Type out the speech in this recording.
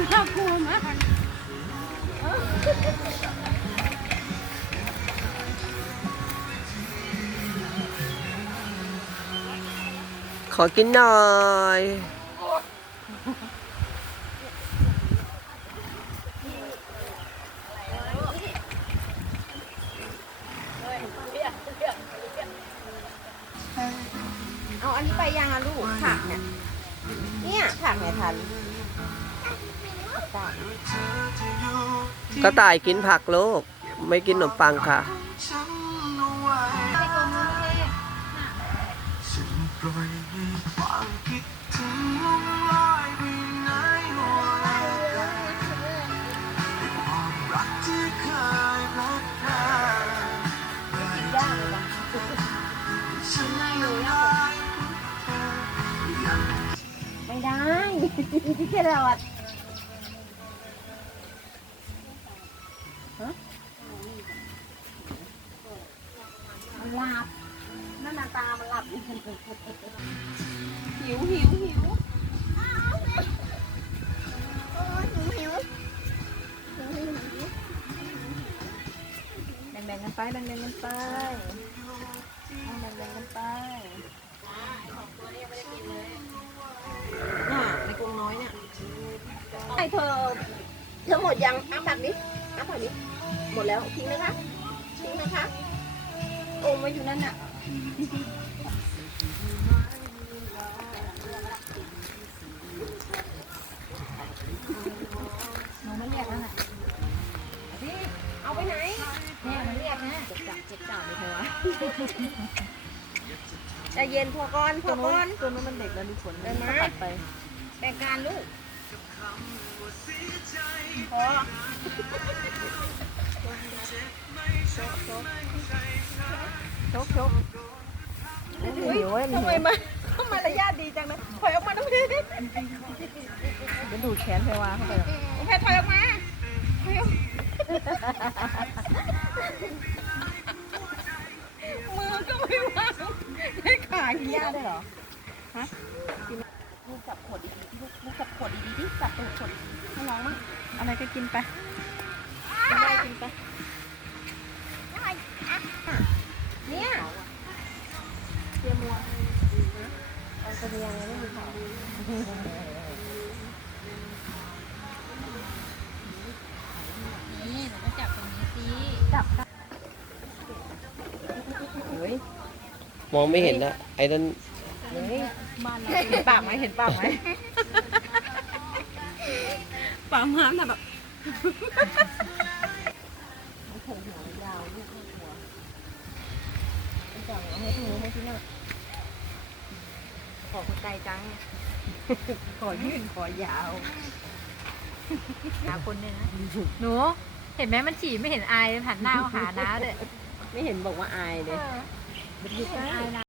น่ากลัวมากขอกินหน่อยเอาอันนี้ไปยังอะลูกผักเนี่ย เนี่ยผักเนี่ยทัน ก็ต่ายกินผักโลก ไม่กินขนมปังค่ะ ไม่ได้แค่เราอะ มันหลับนั่นน่ะตา มันหลับหิวหิวหิวโอ้หิวหิวแบ่งๆกันไปแบ่งๆกันไปเอาแบ่งๆกันไปน่ะในกรงน้อยเนี่ยไอเธอเธอหมดยังอ้าปากนี้อ้าปากนี้ หมดแล้วทิ้งไหมคะทิ้งไหมคะโอมไว้อยู่นั่นน่ะหนูไม่เรียกแล้วน่ะพี่เอาไปไหนเนี่มันเรียกนะเจ็บจับเจ็บจับเลยเธอวะใจเย็นพอก่อนพอก่อนตัวนั้นมันเด็กแล้วดูขนเดินมาปัดไปแบ่งการลูกพอ ชกชกไม่ถึงหิวเว้ยทำไมมาทำไมระยะดีจังนะถอยออกมาตรงนี้มันดูแขนไปวาเข้าไปหรอกโอเคถอยออกมาถอยออกมือก็ไม่ว่างให้ขากินเหี้ยญ้าได้เหรอ ฮะกินลูกจับขวดดีๆลูกลูกจับขวดดีๆที่จับตัวขวดให้น้องมั้งอะไรก็กินไป เอาเสบียงไม่มีเขานี่หนูต้องจับตรงนี้สิจับเฮ้ยมองไม่เห็นนะไอ้นั่นเฮ้ยบ้านเราเห็นปากไหมเห็นปากไหมปากม้ามแต่แบบผล่หัวยาวลูกหัวเป็นจังเอาให้ที่นู้ให้ที่นั่น ขอคนไกลจัง ขอยืนขอยาวหาคนเนี่ยนะหนู เห็นไหมมันฉี่ไม่เห็นอายหันหน้าเข้าหาน้าเลยไม่เห็นบอกว่าอายเลยไม่เห็นอายนะ